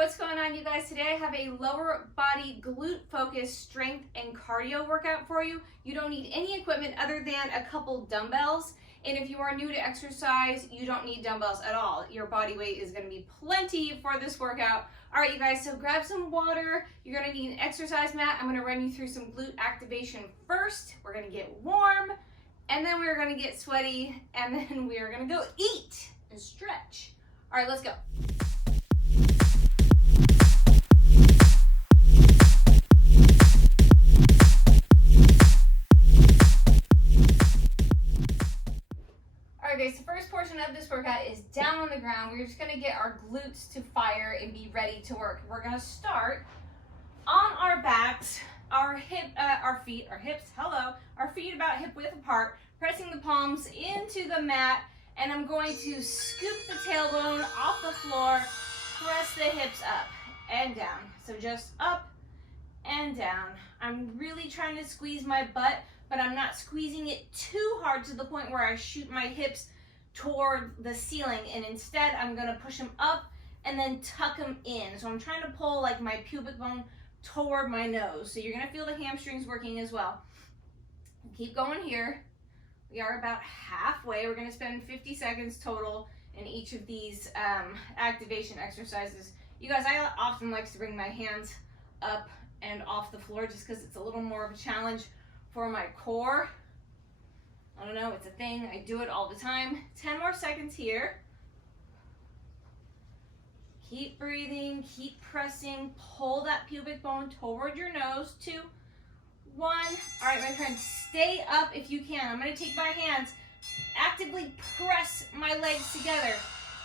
What's going on, you guys? Today I have a lower body glute focused strength and cardio workout for you. You don't need any equipment other than a couple dumbbells. And if you are new to exercise, you don't need dumbbells at all. Your body weight is going to be plenty for this workout. All right, you guys, so grab some water. You're going to need an exercise mat. I'm going to run you through some glute activation first. We're going to get warm, and then we're going to get sweaty, and then we are going to go eat and stretch. All right, let's go. Okay, so first portion of this workout is down on the ground. We're just gonna get our glutes to fire and be ready to work. We're gonna start on our backs, our hips about hip width apart, pressing the palms into the mat, and I'm going to scoop the tailbone off the floor, press the hips up and down. So just up and down. I'm really trying to squeeze my butt, but I'm not squeezing it too hard to the point where I shoot my hips toward the ceiling, and instead I'm gonna push them up and then tuck them in. So I'm trying to pull like my pubic bone toward my nose. So you're gonna feel the hamstrings working as well. Keep going here. We are about halfway. We're gonna spend 50 seconds total in each of these activation exercises. You guys, I often like to bring my hands up and off the floor just because it's a little more of a challenge for my core. I don't know, it's a thing. I do it all the time. 10 more seconds here. Keep breathing, keep pressing. Pull that pubic bone toward your nose. 2, 1. All right, my friends, stay up if you can. I'm gonna take my hands, actively press my legs together,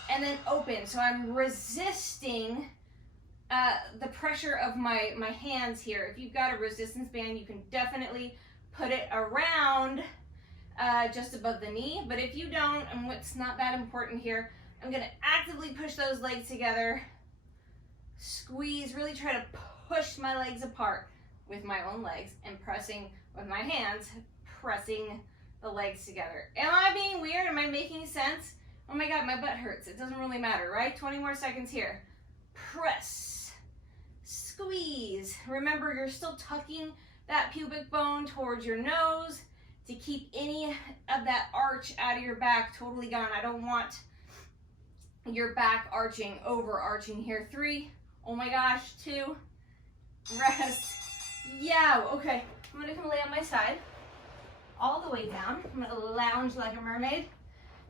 and then open. So I'm resisting the pressure of my hands here. If you've got a resistance band, you can definitely put it around just above the knee, but if you don't, and it's not that important here, I'm gonna actively push those legs together, squeeze, really try to push my legs apart with my own legs, and pressing with my hands, pressing the legs together. Am I being weird? Am I making sense? Oh my God, my butt hurts. It doesn't really matter, right? 20 more seconds here. Press, squeeze. Remember, you're still tucking that pubic bone towards your nose to keep any of that arch out of your back totally gone. I don't want your back arching, overarching here. 3, oh my gosh, 2, rest. Yeah, okay. I'm gonna come lay on my side, all the way down. I'm gonna lounge like a mermaid.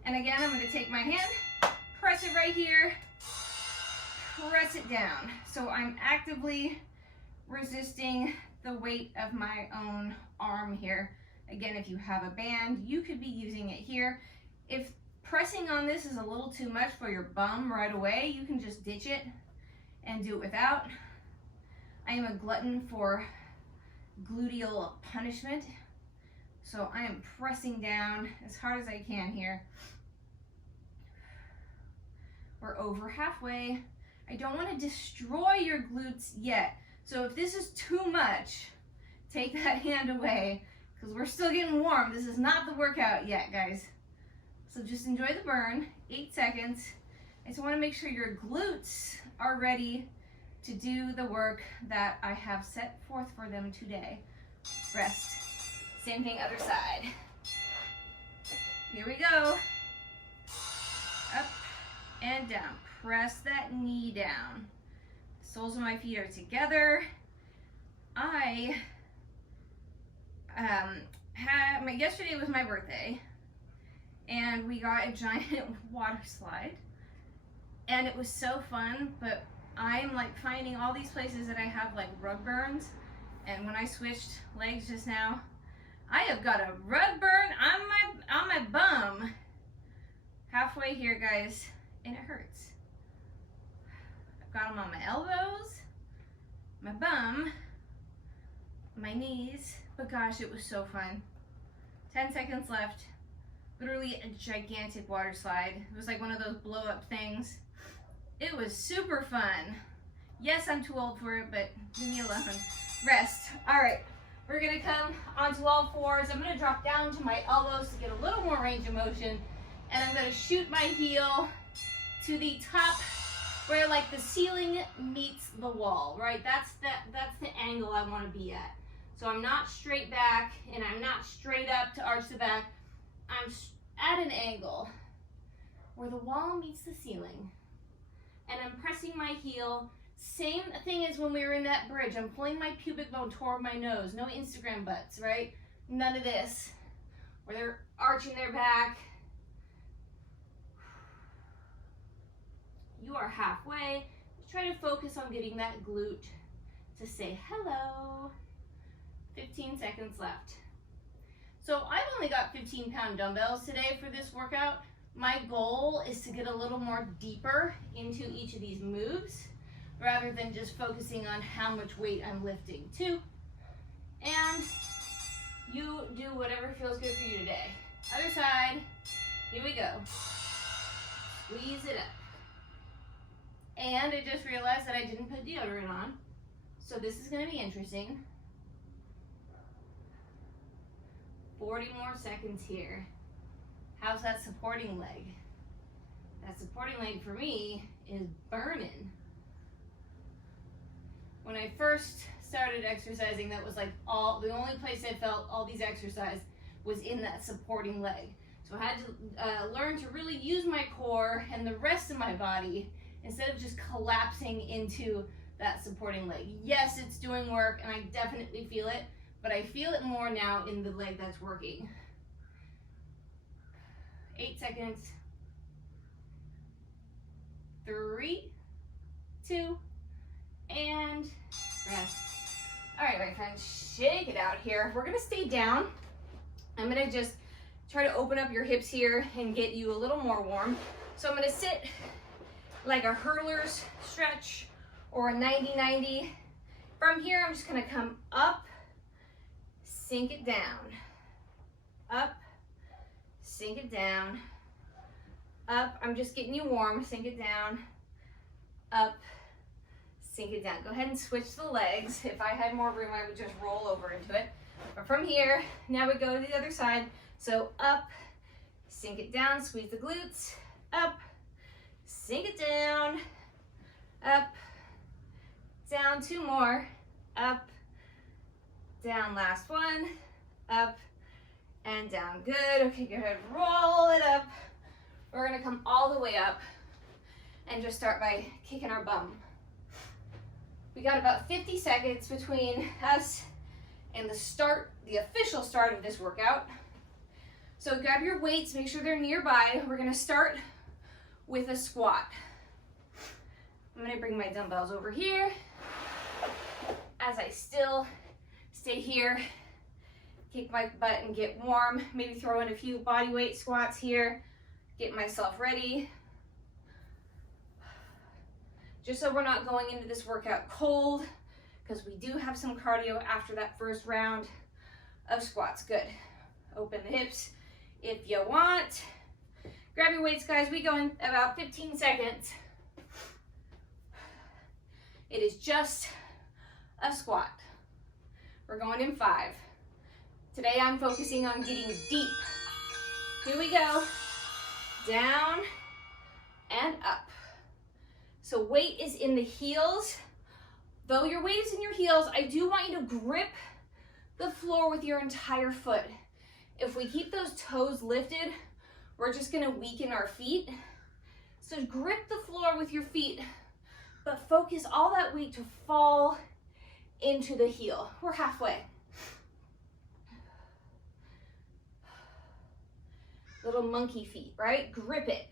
And again, I'm gonna take my hand, press it right here, press it down. So I'm actively resisting the weight of my own arm here. Again, if you have a band, you could be using it here. If pressing on this is a little too much for your bum right away, you can just ditch it and do it without. I am a glutton for gluteal punishment, so I am pressing down as hard as I can here. We're over halfway. I don't want to destroy your glutes yet. So if this is too much, take that hand away, because we're still getting warm. This is not the workout yet, guys. So just enjoy the burn. 8 seconds. I just want to make sure your glutes are ready to do the work that I have set forth for them today. Rest. Same thing, other side. Here we go. Up and down. Press that knee down. Soles of my feet are together. Yesterday was my birthday, and we got a giant water slide, and it was so fun, but I'm like finding all these places that I have like rug burns, and when I switched legs just now, I have got a rug burn on my bum. Halfway here, guys, and it hurts. Got them on my elbows, my bum, my knees, but gosh, it was so fun. 10 seconds left. Literally a gigantic water slide. It was like one of those blow up things. It was super fun. Yes, I'm too old for it, but leave me alone. Rest. All right, we're gonna come onto all fours. I'm gonna drop down to my elbows to get a little more range of motion, and I'm gonna shoot my heel to the top where like the ceiling meets the wall, right? That's the angle I want to be at. So I'm not straight back and I'm not straight up to arch the back. I'm at an angle where the wall meets the ceiling. And I'm pressing my heel. Same thing as when we were in that bridge. I'm pulling my pubic bone toward my nose. No Instagram butts, right? None of this. Where they're arching their back. You are halfway. Just try to focus on getting that glute to say hello. 15 seconds left. So I've only got 15-pound dumbbells today for this workout. My goal is to get a little more deeper into each of these moves rather than just focusing on how much weight I'm lifting. 2. And you do whatever feels good for you today. Other side. Here we go. Squeeze it up. And I just realized that I didn't put deodorant on. So this is going to be interesting. 40 more seconds here. How's that supporting leg? That supporting leg for me is burning. When I first started exercising, that was like the only place I felt all these exercise was in that supporting leg. So I had to learn to really use my core and the rest of my body instead of just collapsing into that supporting leg. Yes, it's doing work and I definitely feel it, but I feel it more now in the leg that's working. 8 seconds. 3, 2, and rest. All right, my friends, shake it out here. We're gonna stay down. I'm gonna just try to open up your hips here and get you a little more warm. So I'm gonna sit like a hurler's stretch or a 90-90. From here, I'm just gonna come up, sink it down, up, sink it down, up. I'm just getting you warm, sink it down, up, sink it down. Go ahead and switch the legs. If I had more room, I would just roll over into it. But from here, now we go to the other side. So up, sink it down, squeeze the glutes, up, sink it down, up, down, 2 more, up, down, last one, up, and down. Good. Okay, go ahead, roll it up. We're gonna come all the way up and just start by kicking our bum. We got about 50 seconds between us and the official start of this workout. So grab your weights, make sure they're nearby. We're gonna start with a squat. I'm gonna bring my dumbbells over here as I still stay here, kick my butt and get warm. Maybe throw in a few body weight squats here, get myself ready. Just so we're not going into this workout cold, because we do have some cardio after that first round of squats. Good. Open the hips if you want. Grab your weights, guys. We go in about 15 seconds. It is just a squat. We're going in 5. Today I'm focusing on getting deep. Here we go. Down and up. So weight is in the heels. Though your weight is in your heels, I do want you to grip the floor with your entire foot. If we keep those toes lifted, we're just gonna weaken our feet. So grip the floor with your feet, but focus all that weight to fall into the heel. We're halfway. Little monkey feet, right? Grip it.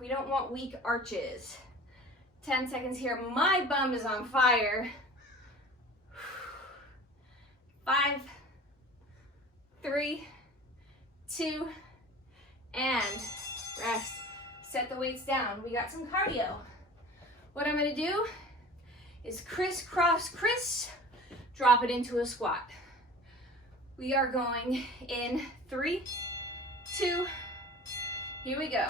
We don't want weak arches. 10 seconds here. My bum is on fire. 5, 3, 2, and rest. Set the weights down. We got some cardio. What I'm gonna do is crisscross, drop it into a squat. We are going in 3, 2, here we go.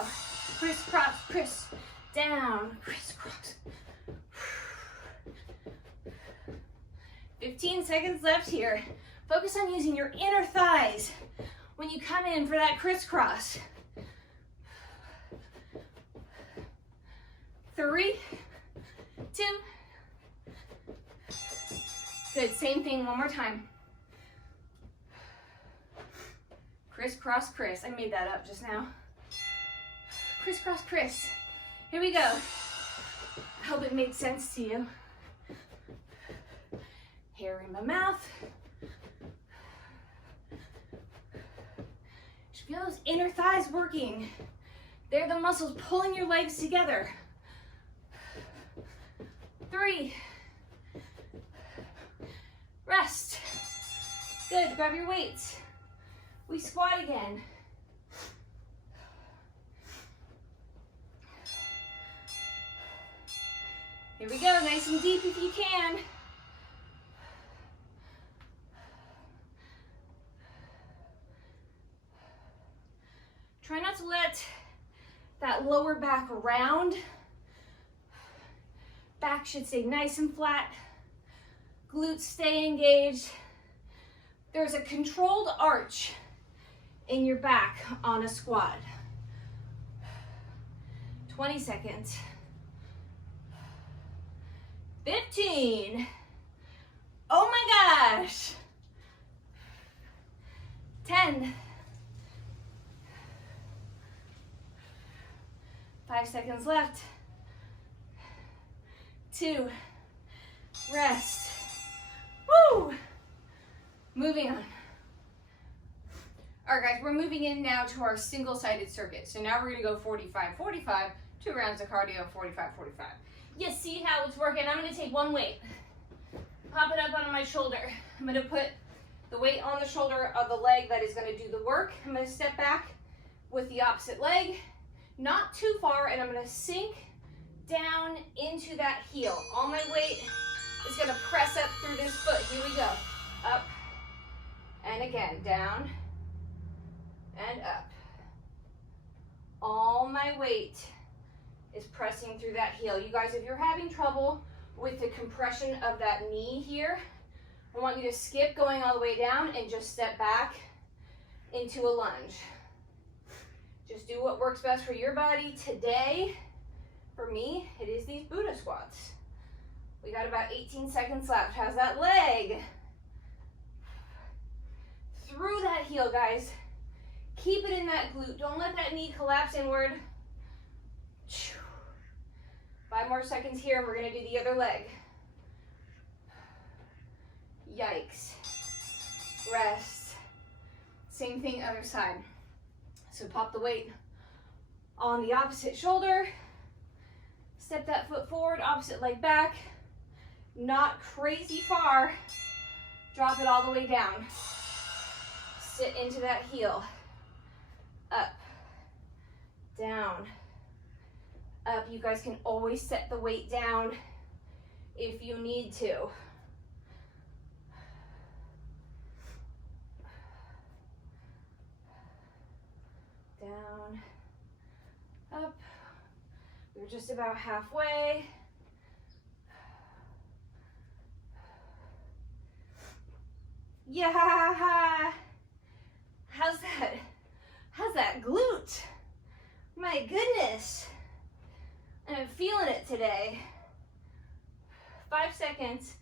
Crisscross, down, crisscross. 15 seconds left here. Focus on using your inner thighs when you come in for that crisscross. 3, 2. Good, same thing, one more time. Crisscross, Chris. I made that up just now. Crisscross, Chris. Here we go. I hope it made sense to you. Hair in my mouth. Just feel those inner thighs working. They're the muscles pulling your legs together. 3. Rest. Good, grab your weights. We squat again. Here we go, nice and deep if you can. Try not to let that lower back round. Back should stay nice and flat. Glutes stay engaged. There's a controlled arch in your back on a squat. 20 seconds. 15. Oh my gosh. 10. 5 seconds left. 2. Rest. Woo! Moving on. All right, guys, we're moving in now to our single-sided circuit. So now we're gonna go 45, 45, 2 rounds of cardio, 45, 45. You see how it's working? I'm gonna take one weight, pop it up onto my shoulder. I'm gonna put the weight on the shoulder of the leg that is gonna do the work. I'm gonna step back with the opposite leg, not too far, and I'm gonna sink down into that heel. All my weight is gonna press up through this foot. Here we go. Up, and again, down, and up. All my weight is pressing through that heel. You guys, if you're having trouble with the compression of that knee here, I want you to skip going all the way down and just step back into a lunge. Just do what works best for your body. Today, for me, it is these Buddha squats. We got about 18 seconds left. How's that leg? Through that heel, guys. Keep it in that glute. Don't let that knee collapse inward. 5 more seconds here, and we're gonna do the other leg. Yikes. Rest. Same thing, other side. So pop the weight on the opposite shoulder. Step that foot forward, opposite leg back. Not crazy far. Drop it all the way down. Sit into that heel. Up, down, up. You guys can always set the weight down if you need to. Down, up. We're just about halfway. Yeah, how's that? How's that glute? My goodness. I'm feeling it today. 5 seconds.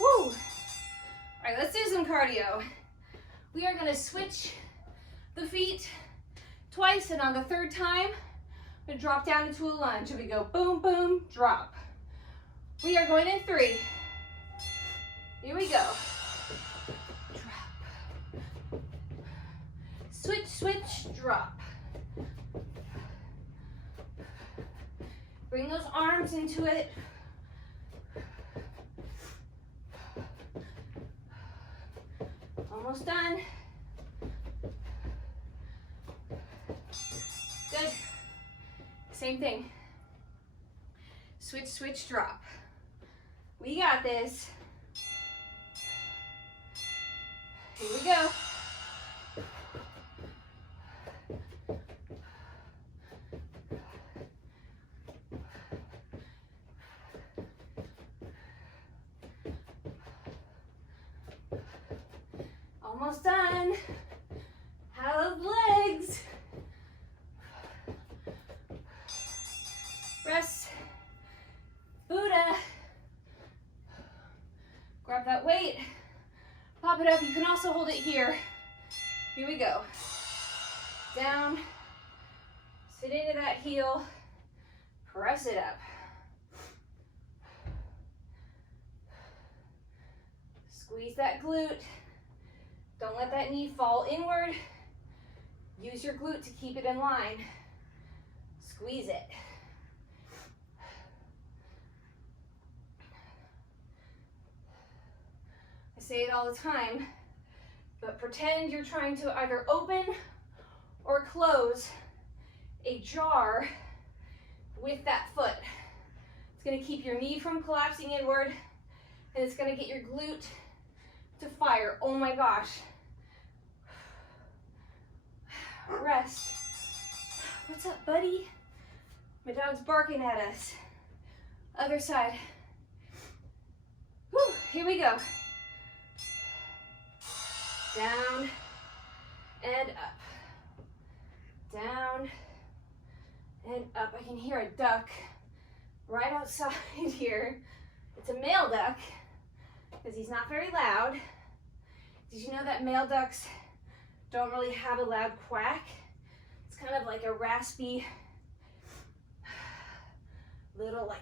Woo. All right, let's do some cardio. We are gonna switch the feet twice, and on the third time, I'm gonna drop down into a lunge. And we go boom, boom, drop. We are going in 3. Here we go. Drop. Switch, switch, drop. Bring those arms into it. Almost done. Good. Same thing. Switch, switch, drop. We got this. Here we go. Almost done. How's legs? also hold it here. Here we go. Down, sit into that heel, press it up. Squeeze that glute. Don't let that knee fall inward. Use your glute to keep it in line. Squeeze it. I say it all the time, but pretend you're trying to either open or close a jar with that foot. It's going to keep your knee from collapsing inward, and it's going to get your glute to fire. Oh my gosh. Rest. What's up, buddy? My dog's barking at us. Other side. Whew, here we go. Down and up. Down and up. I can hear a duck right outside here. It's a male duck because he's not very loud. Did you know that male ducks don't really have a loud quack? It's kind of like a raspy little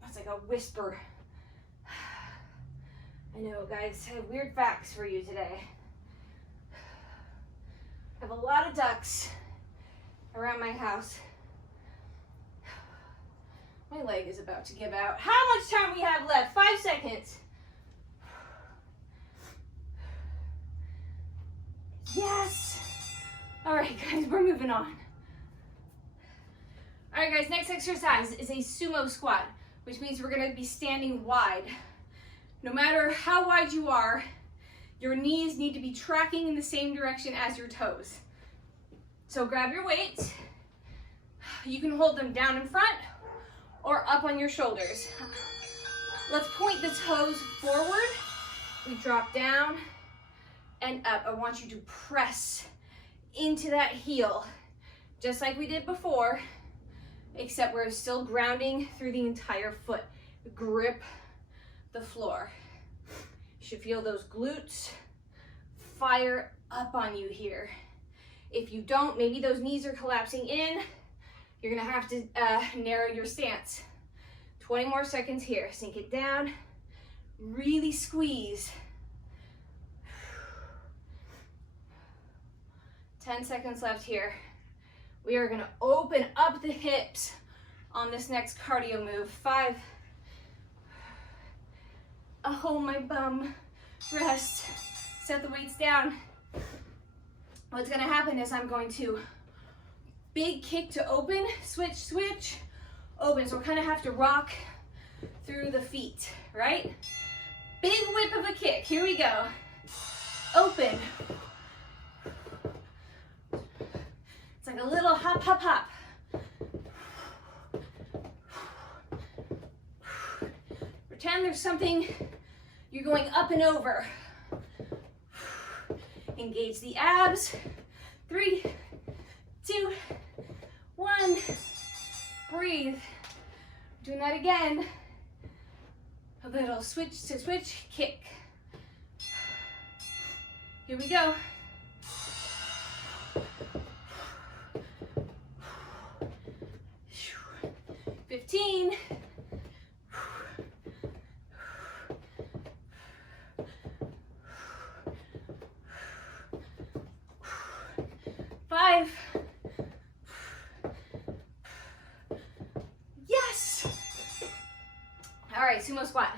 that's like a whisper. I know, guys, I have weird facts for you today. I have a lot of ducks around my house. My leg is about to give out. How much time we have left? 5 seconds. Yes. All right, guys, we're moving on. All right, guys, next exercise is a sumo squat, which means we're gonna be standing wide. No matter how wide you are, your knees need to be tracking in the same direction as your toes. So grab your weights. You can hold them down in front or up on your shoulders. Let's point the toes forward. We drop down and up. I want you to press into that heel, just like we did before, except we're still grounding through the entire foot. Grip the floor. You should feel those glutes fire up on you here. If you don't, maybe those knees are collapsing in. You're gonna have to narrow your stance. 20 more seconds here. Sink it down. Really squeeze. 10 seconds left here. We are gonna open up the hips on this next cardio move. 5. Oh, my bum. Rest. Set the weights down. What's gonna happen is I'm going to big kick to open, switch, switch, open. So we kind of have to rock through the feet, right? Big whip of a kick. Here we go. Open. It's like a little hop, hop, hop. Pretend there's something you're going up and over. Engage the abs. 3, 2, 1. Breathe. Doing that again. A little switch to switch, kick. Here we go. 15. 5. Yes. All right, sumo squat.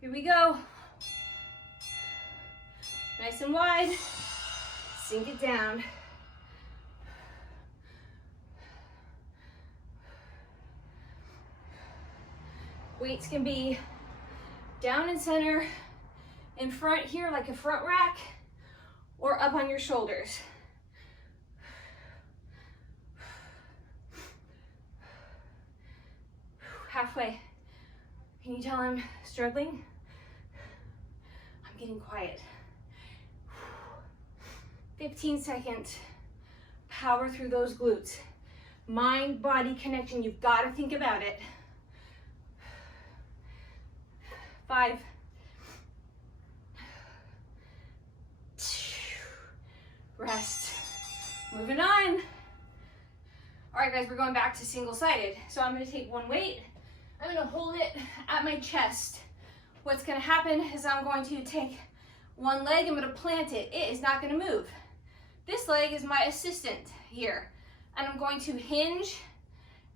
Here we go. Nice and wide. Sink it down. Weights can be down in center, in front here like a front rack, or up on your shoulders. Halfway. Can you tell I'm struggling? I'm getting quiet. 15 seconds. Power through those glutes. Mind-body connection. You've got to think about it. 5, Rest. Moving on. All right, guys, we're going back to single-sided. So I'm gonna take one weight. I'm gonna hold it at my chest. What's gonna happen is I'm going to take one leg, I'm gonna plant it. It is not gonna move. This leg is my assistant here. And I'm going to hinge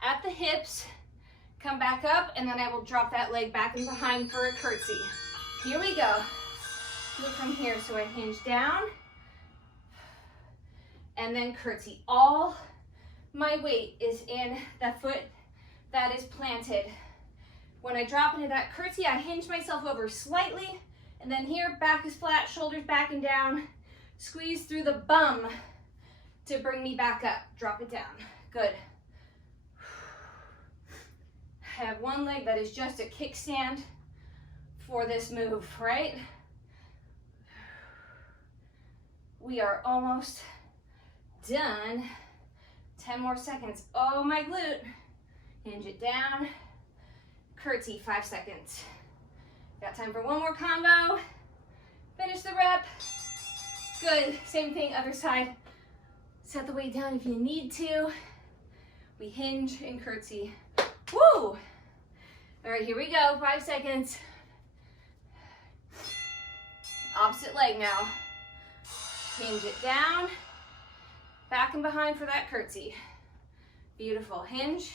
at the hips, come back up, and then I will drop that leg back and behind for a curtsy. Here we go. Do it from here. So I hinge down, and then curtsy. All my weight is in that foot that is planted. When I drop into that curtsy, I hinge myself over slightly, and then here, back is flat, shoulders back and down. Squeeze through the bum to bring me back up. Drop it down. Good. I have one leg that is just a kickstand for this move, right? We are almost done. 10 more seconds. Oh, my glute. Hinge it down. Curtsy, 5 seconds. Got time for one more combo. Finish the rep. Good. Same thing, other side. Set the weight down if you need to. We hinge and curtsy. Woo! All right, here we go. 5 seconds. Opposite leg now. Hinge it down. Back and behind for that curtsy. Beautiful. Hinge.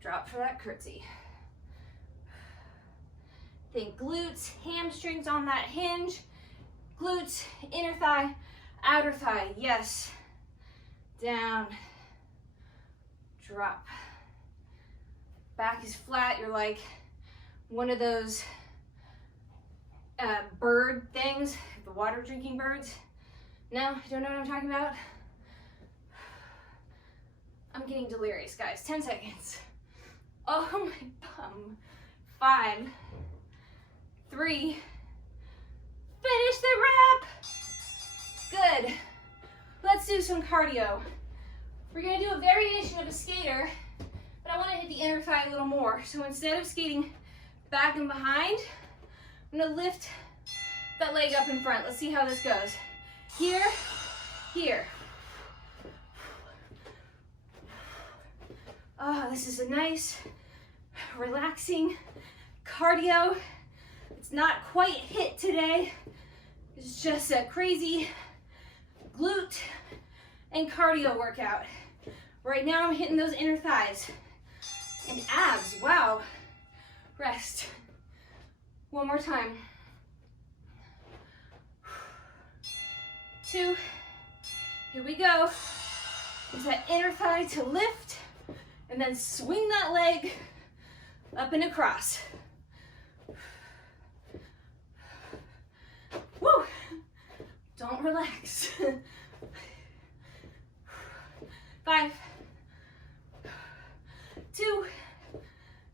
Drop for that curtsy. Think glutes, hamstrings on that hinge. Glutes, inner thigh, outer thigh. Yes. Down. Drop. Back is flat. You're like one of those bird things, the water drinking birds. No, you don't know what I'm talking about? I'm getting delirious, guys. 10 seconds. Oh my bum. 5, 3, finish the rep. Good. Let's do some cardio. We're gonna do a variation of a skater, but I wanna hit the inner thigh a little more. So instead of skating back and behind, I'm gonna lift that leg up in front. Let's see how this goes. Here, here. Oh, this is a nice, relaxing cardio. It's not quite HIIT today. It's just a crazy glute and cardio workout. Right now I'm hitting those inner thighs and abs. Wow. Rest. One more time. 2. Here we go. Use that inner thigh to lift and then swing that leg up and across. Woo! Don't relax. 5, 2,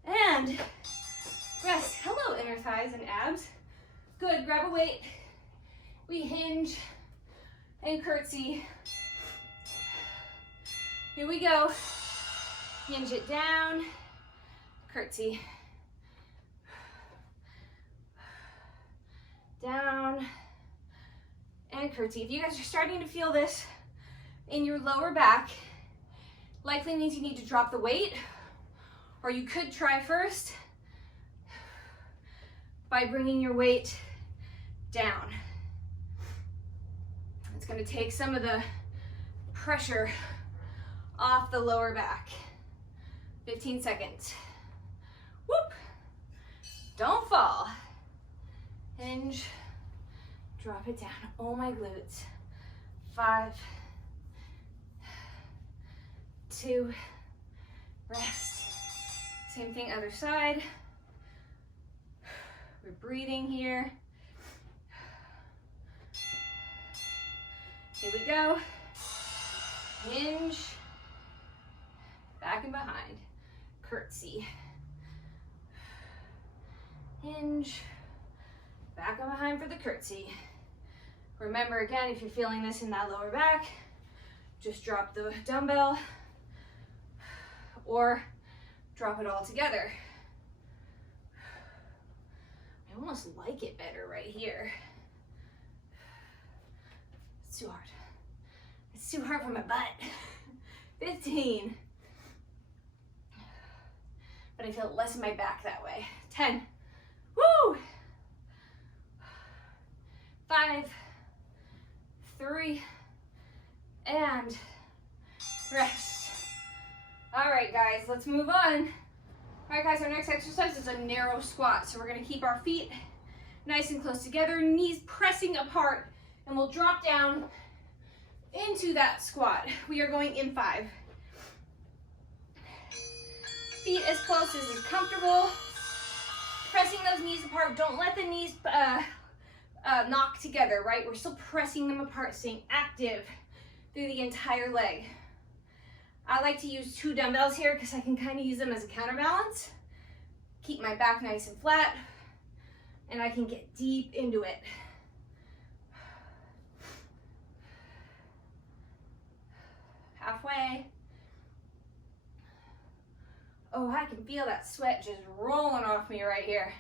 and rest. Hello, inner thighs and abs. Good, grab a weight. We hinge and curtsy. Here we go. Hinge it down, curtsy. Down, and curtsy. If you guys are starting to feel this in your lower back, likely means you need to drop the weight, or you could try first by bringing your weight down. It's going to take some of the pressure off the lower back. 15 seconds. Whoop! Don't fall. Hinge, drop it down. Oh, my glutes. 5, 2, rest. Same thing, other side. We're breathing here. Here we go. Hinge, back and behind. Curtsy. Hinge, back and behind for the curtsy. Remember, again, if you're feeling this in that lower back, just drop the dumbbell or drop it all together. I almost like it better right here. It's too hard. It's too hard for my butt. 15. But I feel less in my back that way. 10. Woo! 5, 3, and rest. All right, guys, let's move on. All right, guys, our next exercise is a narrow squat. So we're gonna keep our feet nice and close together, knees pressing apart, and we'll drop down into that squat. We are going in 5. Feet as close as is comfortable. Pressing those knees apart. Don't let the knees knock together, right? We're still pressing them apart, staying active through the entire leg. I like to use 2 dumbbells here because I can kind of use them as a counterbalance. Keep my back nice and flat, and I can get deep into it. Halfway. Oh, I can feel that sweat just rolling off me right here.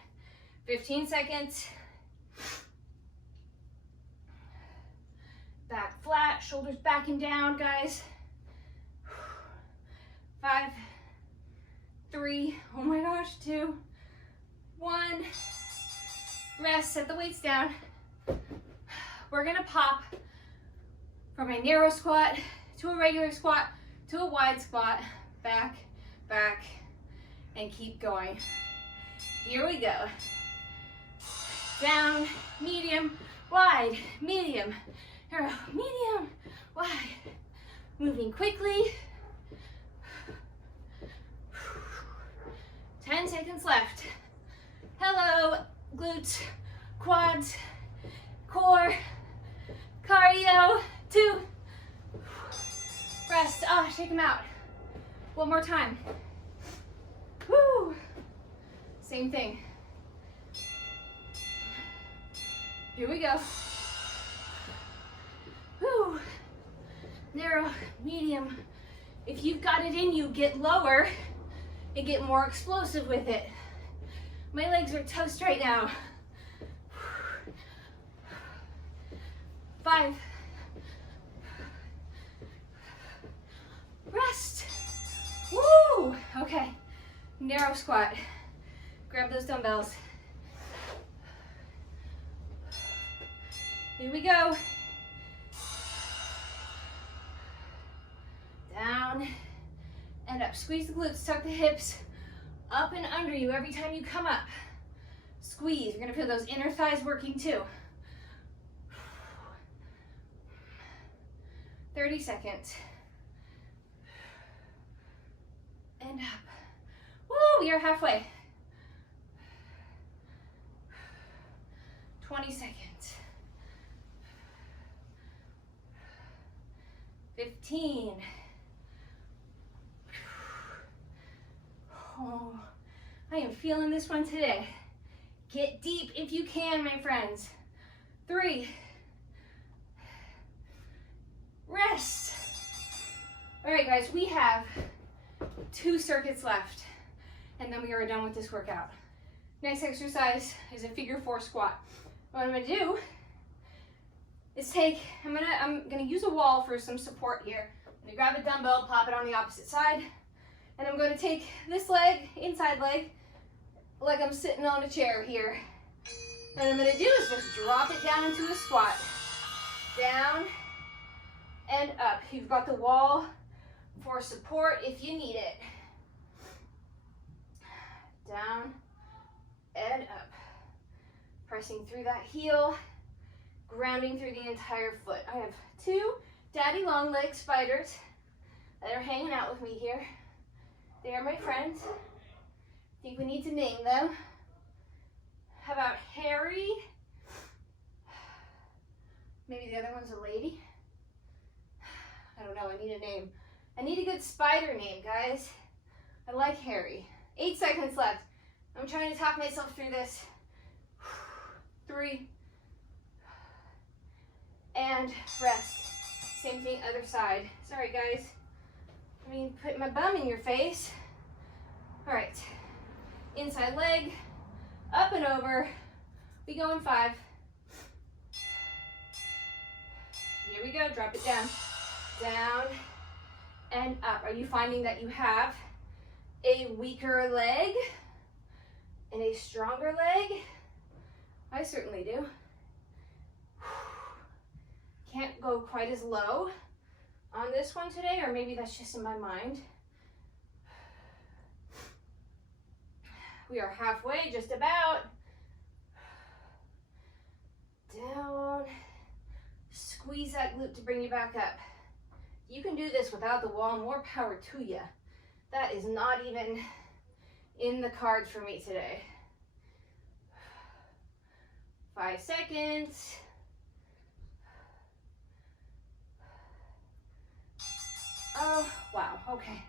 15 seconds. Back flat, shoulders back and down, guys. 5, 3, oh my gosh, 2, 1. Rest, set the weights down. We're gonna pop from a narrow squat to a regular squat to a wide squat, back, back, and keep going. Here we go. Down, medium, wide, medium, narrow, medium, wide. Moving quickly. 10 seconds left. Hello, glutes, quads, core, cardio. 2. Rest. Oh, shake them out. One more time. Woo. Same thing. Here we go. Woo. Narrow, medium. If you've got it in you, get lower and get more explosive with it. My legs are toast right now. 5. Rest. Woo! Okay. Narrow squat. Grab those dumbbells. Here we go. Down and up. Squeeze the glutes, tuck the hips up and under you every time you come up. Squeeze. You're gonna feel those inner thighs working too. 30 seconds. And up. Woo, we are halfway. 20 seconds. 15. Oh, I am feeling this one today. Get deep if you can, my friends. 3. Rest. All right, guys, we have 2 circuits left, and then we are done with this workout. Next exercise is a figure 4 squat. What I'm gonna do is I'm gonna use a wall for some support here. I'm gonna grab a dumbbell, pop it on the opposite side, and I'm gonna take this leg, inside leg, like I'm sitting on a chair here. And I'm gonna do is just drop it down into a squat. Down and up. You've got the wall for support if you need it. Down and up. Pressing through that heel, grounding through the entire foot. I have 2 daddy long leg spiders that are hanging out with me here. They are my friends. I think we need to name them. How about Harry? Maybe the other one's a lady. I don't know, I need a name. I need a good spider name, guys. I like Harry. 8 seconds left. I'm trying to talk myself through this. 3. And rest. Same thing, other side. Sorry, guys. I mean, put my bum in your face. All right. Inside leg, up and over. We go in 5. Here Here we go, drop it down, down, and up. Are you finding that you have a weaker leg and a stronger leg? I certainly do. Can't go quite as low on this one today, or maybe that's just in my mind. We are halfway, just about. Down. Squeeze that glute to bring you back up. You can do this without the wall, more power to you. That is not even in the cards for me today. 5 seconds. Oh, wow, okay.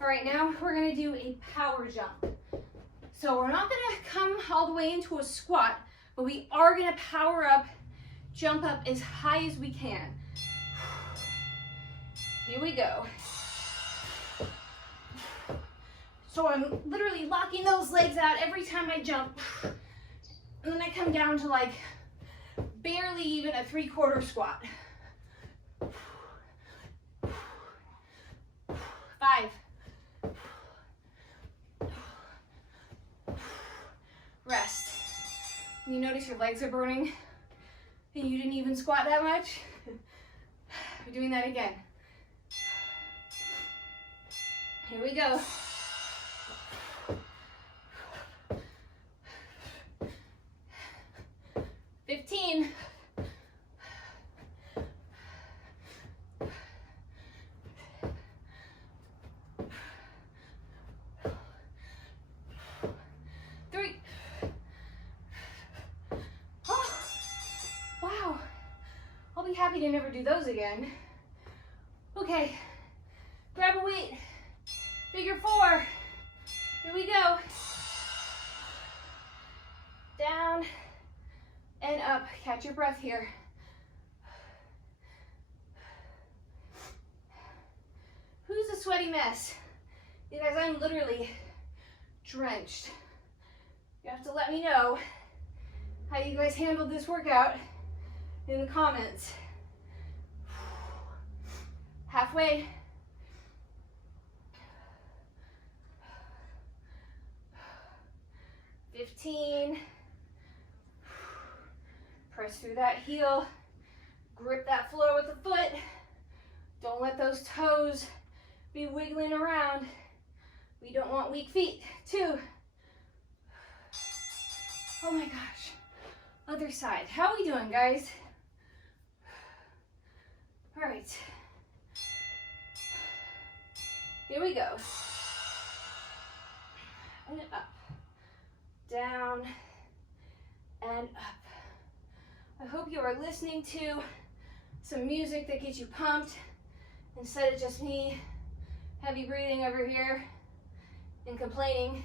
All right, now we're gonna do a power jump. So we're not gonna come all the way into a squat, but we are gonna power up, jump up as high as we can. Here we go. So I'm literally locking those legs out every time I jump. And then I come down to like barely even a 3/4 squat. 5. Rest. You notice your legs are burning and you didn't even squat that much? We're doing that again. Here we go. $15. Happy to never do those again. Okay, grab a weight, figure 4. Here we go. Down and up. Catch your breath here. Who's a sweaty mess? You guys, I'm literally drenched. You have to let me know how you guys handled this workout in the comments. Halfway. $15. Press through that heel. Grip that floor with the foot. Don't let those toes be wiggling around. We don't want weak feet. 2. Oh my gosh. Other side. How are we doing, guys? All right. Here we go. And up. Down and up. I hope you are listening to some music that gets you pumped instead of just me heavy breathing over here and complaining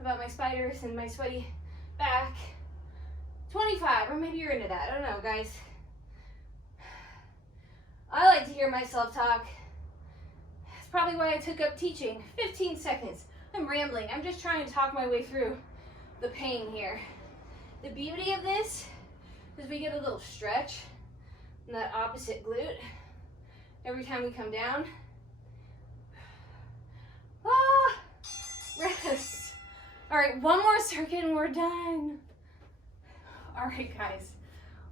about my spiders and my sweaty back. 25, or maybe you're into that. I don't know, guys. I like to hear myself talk. That's probably why I took up teaching. 15 seconds. I'm rambling. I'm just trying to talk my way through the pain here. The beauty of this is we get a little stretch in that opposite glute every time we come down. Ah, rest. All right, one more circuit and we're done. All right, guys,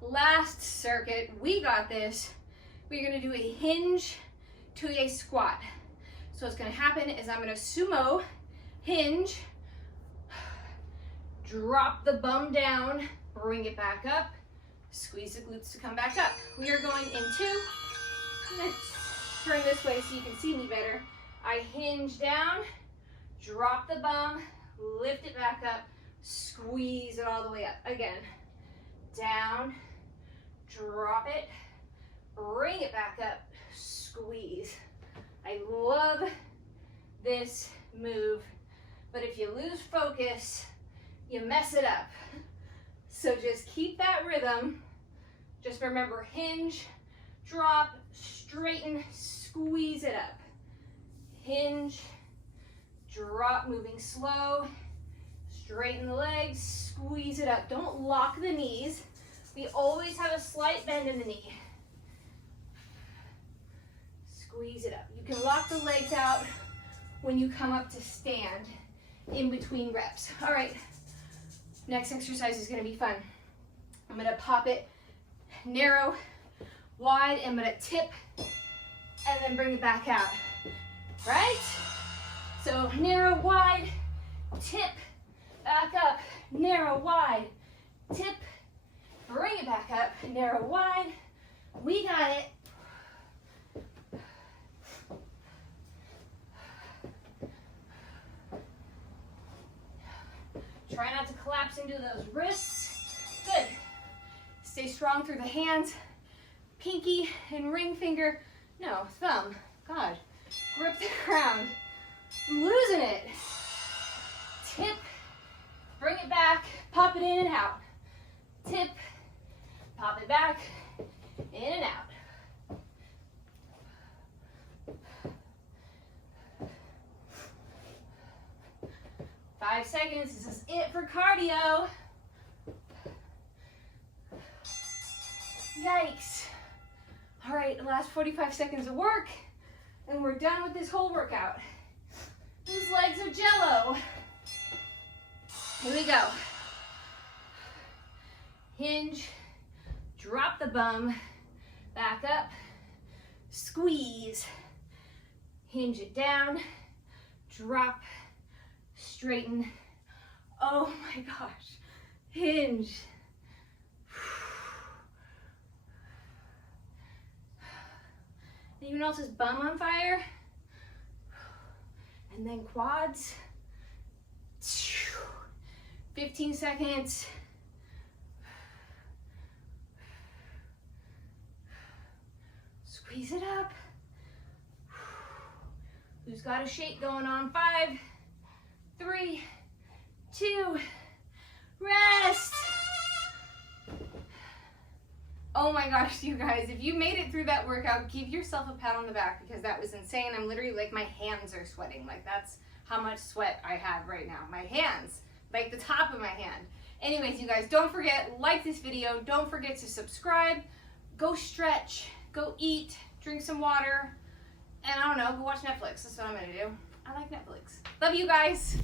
last circuit. We got this. We're gonna do a hinge to a squat. So what's gonna happen is I'm gonna sumo hinge, drop the bum down, bring it back up, squeeze the glutes to come back up. We are going into, let's turn this way so you can see me better. I hinge down, drop the bum, lift it back up, squeeze it all the way up. Again, down, drop it, bring it back up, squeeze. I love this move, but if you lose focus, you mess it up. So just keep that rhythm. Just remember, hinge, drop, straighten, squeeze it up. Hinge, drop, moving slow, straighten the legs, squeeze it up. Don't lock the knees. We always have a slight bend in the knee. Squeeze it up. You can lock the legs out when you come up to stand in between reps. All right, next exercise is gonna be fun. I'm gonna pop it narrow, wide, and I'm gonna tip and then bring it back out, right? So narrow, wide, tip, back up, narrow, wide, tip, bring it back up, narrow, wide. We got it. Try not to collapse into those wrists. Good. Stay strong through the hands. Pinky and ring finger. No, thumb. God. Grip the ground. I'm losing it. Tip. Bring it back. Pop it in and out. Tip. Pop it back. In and out. Five seconds. This is it for cardio. Yikes. All right, last 45 seconds of work, and we're done with this whole workout. Those legs are jello. Here we go. Hinge, drop the bum, back up, squeeze, hinge it down, drop, straighten. Oh my gosh, hinge. Anyone else's bum on fire? And then quads. 15 seconds. Squeeze it up. Who's got a shake going on? 5, 3, 2, rest. Oh my gosh, you guys, if you made it through that workout, give yourself a pat on the back because that was insane. I'm literally like, my hands are sweating. Like, that's how much sweat I have right now. My hands, like the top of my hand. Anyways, you guys, don't forget, like this video. Don't forget to subscribe. Go stretch, go eat, drink some water, and I don't know, go watch Netflix. That's what I'm gonna do. I like Netflix. Love you guys.